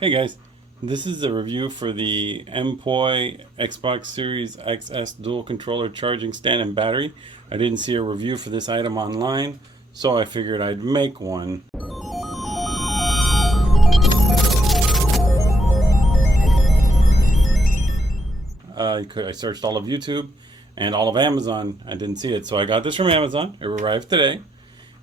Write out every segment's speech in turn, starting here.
Hey guys, this is a review for the Impoi Xbox Series XS dual controller charging stand and battery. I didn't see a review for this item online, so I figured I'd make one. I searched all of YouTube and all of Amazon. I didn't see it, so I got this from Amazon. It arrived today,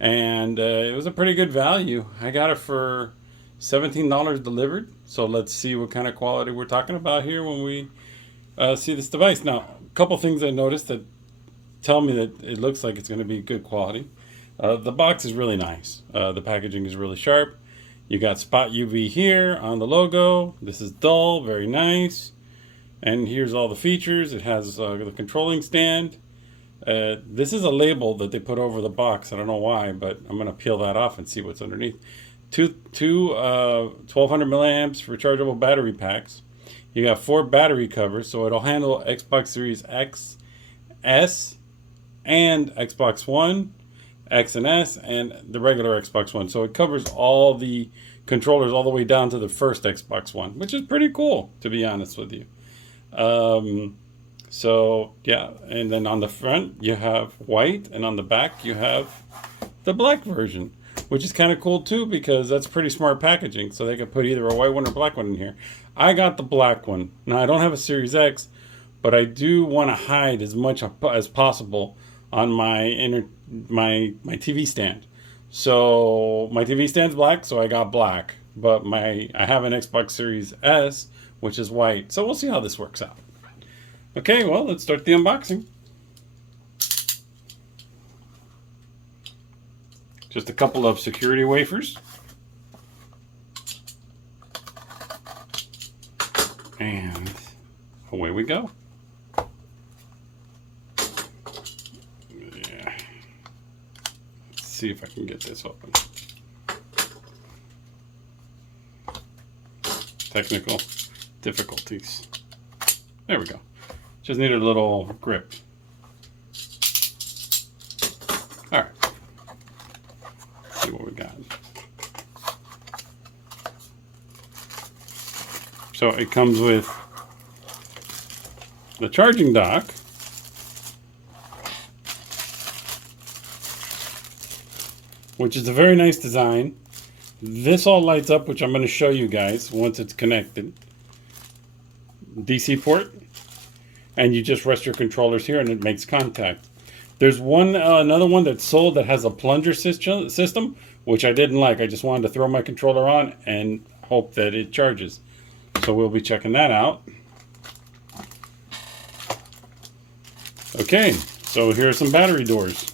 and it was a pretty good value. I got it for $17 delivered. So let's see what kind of quality we're talking about here when we see this device. Now, a couple things I noticed that tell me that it looks like it's going to be good quality. The box is really nice. The packaging is really sharp. You got spot UV here on the logo. This is dull, very nice. And here's all the features. It has the controlling stand. This is a label that they put over the box. I don't know why, but I'm going to peel that off and see what's underneath. Two 1200 milliamps rechargeable battery packs. You got 4 battery covers, so it'll handle Xbox Series X, S, and Xbox One, X and S, and the regular Xbox One. So it covers all the controllers all the way down to the first Xbox One, which is pretty cool, to be honest with you. So yeah, and then on the front you have white, and on the back you have the black version, which is kind of cool too, because that's pretty smart packaging. So they could put either a white one or black one in here. I got the black one. Now I don't have a Series X, but I do want to hide as much as possible on my TV stand. So my TV stand's black, so I got black. But I have an Xbox Series S, which is white. So we'll see how this works out. Okay, well, let's start the unboxing. Just a couple of security wafers. And away we go. Yeah. Let's see if I can get this open. Technical difficulties. There we go. Just needed a little grip. All right. See what we got. So it comes with the charging dock, which is a very nice design. This all lights up, which I'm going to show you guys once it's connected. DC port, and you just rest your controllers here and it makes contact. There's another one that's sold that has a plunger system, which I didn't like. I just wanted to throw my controller on and hope that it charges. So we'll be checking that out. Okay, so here are some battery doors,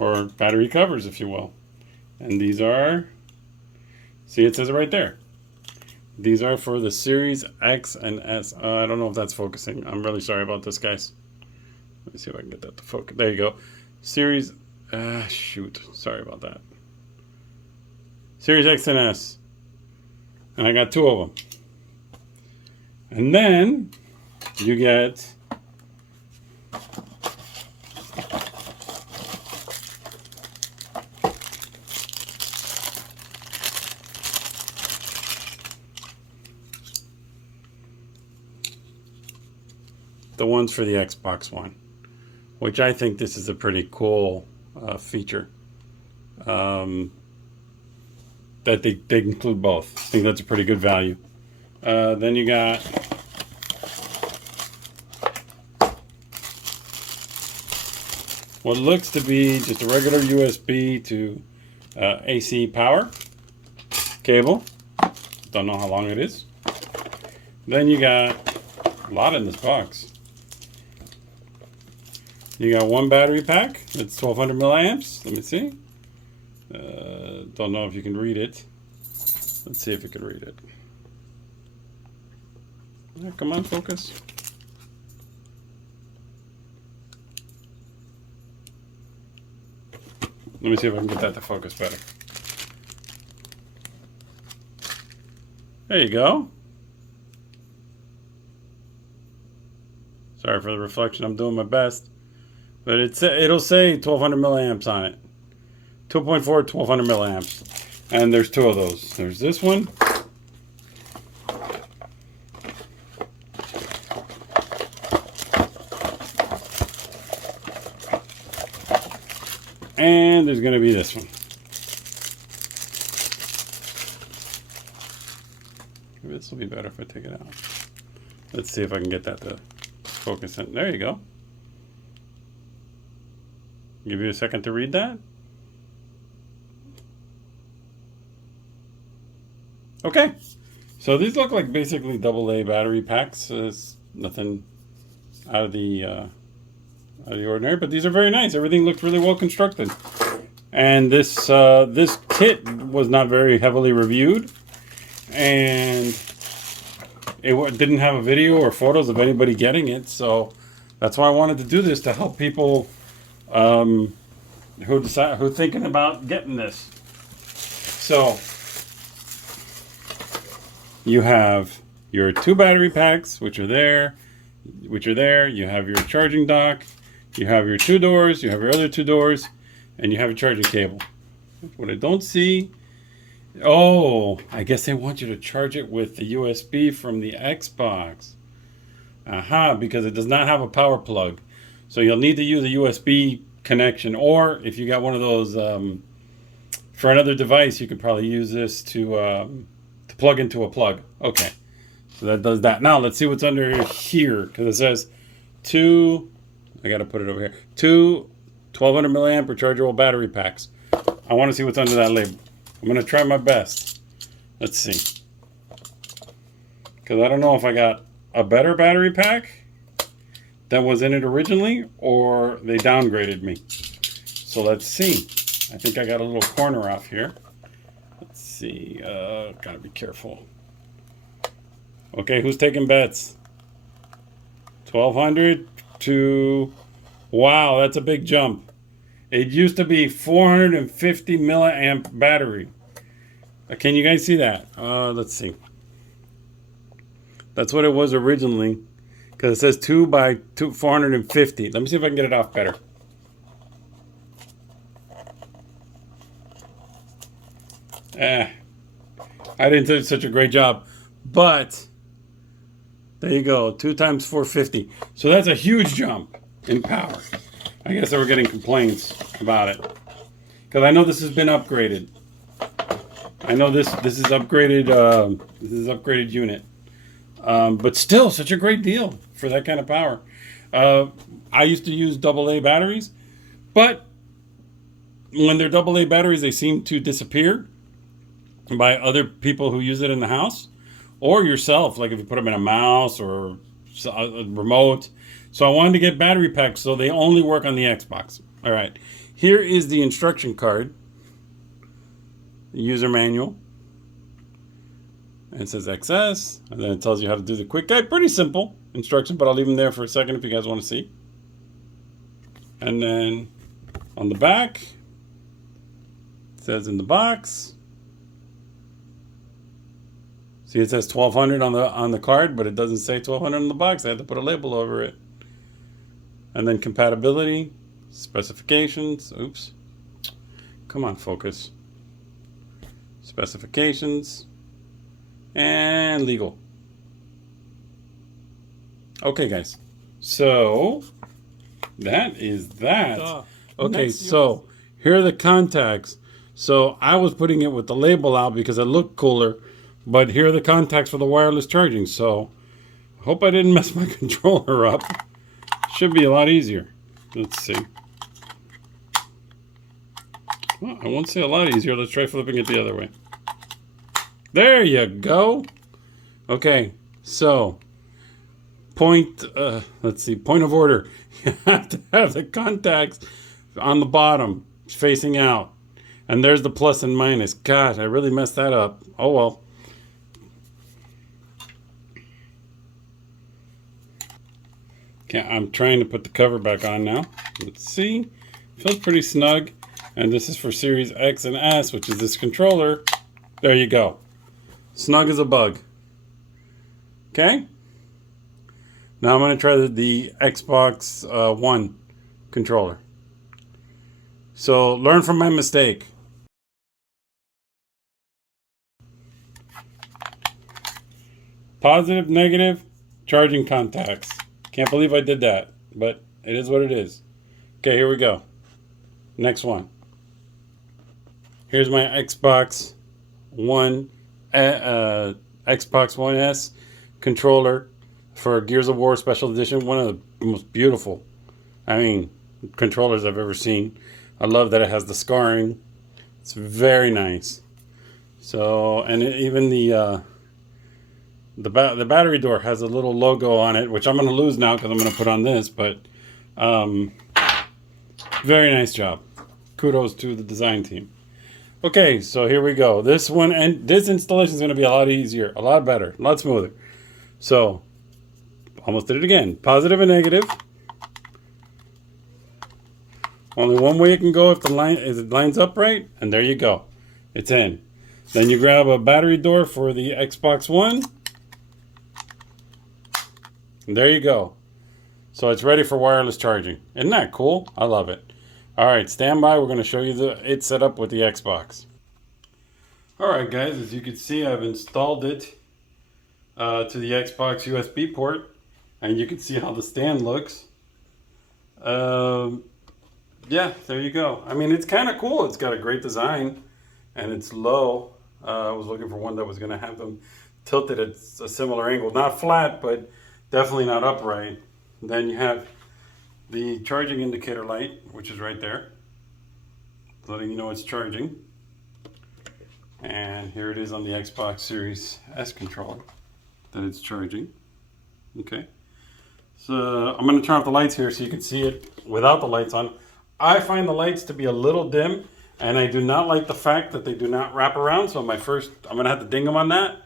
or battery covers, if you will. And these are, see, it says it right there. These are for the Series X and S. I don't know if that's focusing. I'm really sorry about this, guys. Let me see if I can get that to focus. There you go. Series, shoot. Sorry about that. Series X and S. And I got 2 of them. And then you get the ones for the Xbox One, which I think this is a pretty cool feature. That they include both. I think that's a pretty good value. Then you got what looks to be just a regular USB to AC power cable. Don't know how long it is. Then you got a lot in this box. You got 1 battery pack. That's 1200 milliamps. Let me see. Don't know if you can read it. Let's see if you can read it. Yeah, come on, focus. Let me see if I can get that to focus better. There you go. Sorry for the reflection. I'm doing my best. But it'll say 1200 milliamps on it. 2.4 1200 milliamps. And there's 2 of those. There's this one And there's going to be this one. Maybe this will be better if I take it out. Let's see if I can get that to focus in. There you go. Give you a second to read that. Okay. So these look like basically AA battery packs. It's nothing out of the ordinary, but these are very nice. Everything looks really well constructed. And this this kit was not very heavily reviewed, and it didn't have a video or photos of anybody getting it. So that's why I wanted to do this, to help people who are thinking about getting this. So you have your 2 battery packs, which are there. You have your charging dock. You have your 2 doors. You have your other 2 doors, and you have a charging cable. What I don't see. Oh, I guess they want you to charge it with the USB from the Xbox. Aha, because it does not have a power plug. So you'll need to use a USB connection, or if you got one of those for another device, you could probably use this to plug into a plug. Okay, so that does that. Now let's see what's under here, because it says 2, I got to put it over here, 2 1200 milliamp rechargeable battery packs. I want to see what's under that label. I'm going to try my best. Let's see. Because I don't know if I got a better battery pack than was in it originally, or they downgraded me. So let's see. I think I got a little corner off here. Let's see. Gotta be careful. Okay, who's taking bets? 1200 to... Wow, that's a big jump. It used to be 450 milliamp battery. Can you guys see that? Let's see. That's what it was originally, because it says 2 by 450. Let me see if I can get it off better. I didn't do such a great job, but there you go, 2 times 450. So that's a huge jump in power. I guess they were getting complaints about it, because I know this has been upgraded. I know this is upgraded. This is upgraded unit, but still such a great deal for that kind of power. I used to use AA batteries, but when they're AA batteries, they seem to disappear by other people who use it in the house, or yourself, like if you put them in a mouse or a remote. So I wanted to get battery packs so they only work on the Xbox. All right, here is the instruction card, the user manual, and it says XS, and then it tells you how to do the quick guide. Pretty simple instruction, but I'll leave them there for a second if you guys want to see. And then on the back, it says in the box. See, it says 1200 on the card, but it doesn't say 1200 on the box. I had to put a label over it. And then compatibility, specifications. Oops. Come on, focus. Specifications and legal. Okay, guys. So that is that. Okay, so here are the contacts. So I was putting it with the label out because it looked cooler. But here are the contacts for the wireless charging. So I hope I didn't mess my controller up. Should be a lot easier. Let's see. Well, I won't say a lot easier. Let's try flipping it the other way. There you go. Okay, so let's see, point of order. You have to have the contacts on the bottom facing out. And there's the plus and minus. God, I really messed that up. Oh well. Okay, I'm trying to put the cover back on now. Let's see. Feels pretty snug. And this is for Series X and S, which is this controller. There you go. Snug as a bug. Okay. Now I'm going to try the Xbox One controller. So learn from my mistake. Positive, negative, charging contacts. Can't believe I did that, but it is what it is. Okay, here we go. Next one. Here's my One, Xbox One S controller for Gears of War Special Edition. One of the most beautiful, controllers I've ever seen. I love that it has the scarring. It's very nice. So, and even the battery door has a little logo on it, which I'm going to lose now because I'm going to put on this. But very nice job. Kudos to the design team. Okay, so here we go. This one, and this installation is going to be a lot easier, a lot better, a lot smoother. So, almost did it again. Positive and negative. Only one way it can go if it lines up right, and there you go. It's in. Then you grab a battery door for the Xbox One. And there you go. So it's ready for wireless charging. Isn't that cool? I love it. All right, stand by. We're going to show you it set up with the Xbox. All right, guys, as you can see, I've installed it to the Xbox USB port, and you can see how the stand looks. Yeah, there you go. It's kind of cool. It's got a great design, and it's low. I was looking for one that was going to have them tilted at a similar angle. Not flat, but definitely not upright. Then you have the charging indicator light, which is right there, letting you know it's charging. And here it is on the Xbox Series S controller, that it's charging. Okay. So I'm going to turn off the lights here so you can see it without the lights on. I find the lights to be a little dim, and I do not like the fact that they do not wrap around. So I'm going to have to ding them on that.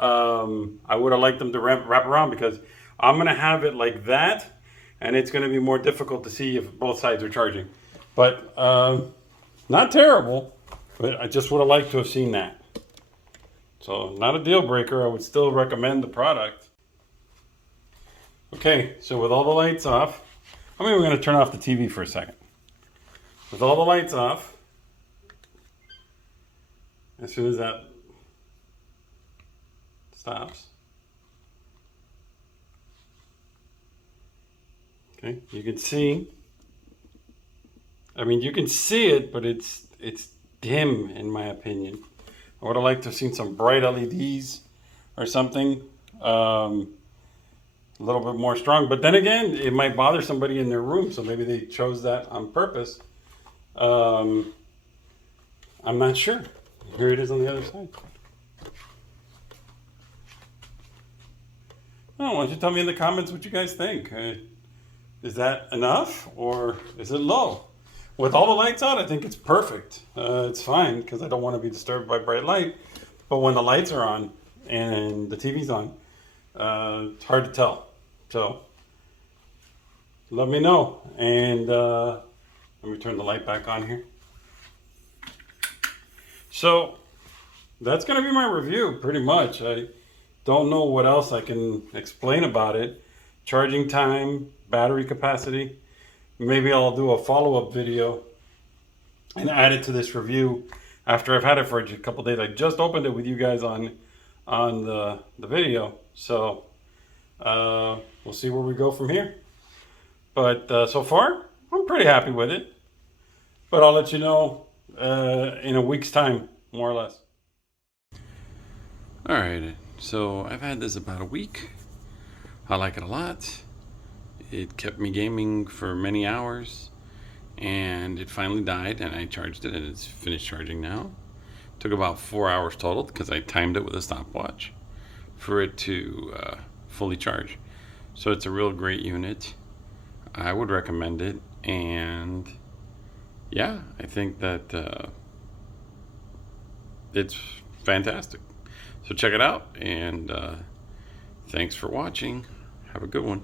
I would have liked them to wrap around because I'm going to have it like that, and it's going to be more difficult to see if both sides are charging. But not terrible, but I just would have liked to have seen that. So not a deal breaker. I would still recommend the product. Okay, so with all the lights off, we're going to turn off the TV for a second. With all the lights off, as soon as that stops, okay, you can see, you can see it, but it's dim in my opinion. I would have liked to have seen some bright LEDs or something, a little bit more strong. But then again, it might bother somebody in their room, so maybe they chose that on purpose. I'm not sure. Here it is on the other side. Oh, why don't you tell me in the comments what you guys think? Is that enough or is it low? With all the lights on, I think it's perfect. It's fine because I don't want to be disturbed by bright light. But when the lights are on and the TV's on, it's hard to tell. So let me know. And let me turn the light back on here. So that's going to be my review pretty much. I don't know what else I can explain about it. Charging time, battery capacity. Maybe I'll do a follow-up video and add it to this review after I've had it for a couple days. I just opened it with you guys on the video. So we'll see where we go from here. But so far, I'm pretty happy with it. But I'll let you know in a week's time, more or less. All right, so I've had this about a week. I like it a lot. It kept me gaming for many hours, and it finally died, and I charged it, and it's finished charging now. Took about 4 hours total because I timed it with a stopwatch for it to fully charge. So it's a real great unit. I would recommend it, and yeah, I think that it's fantastic. So check it out, and thanks for watching. Have a good one.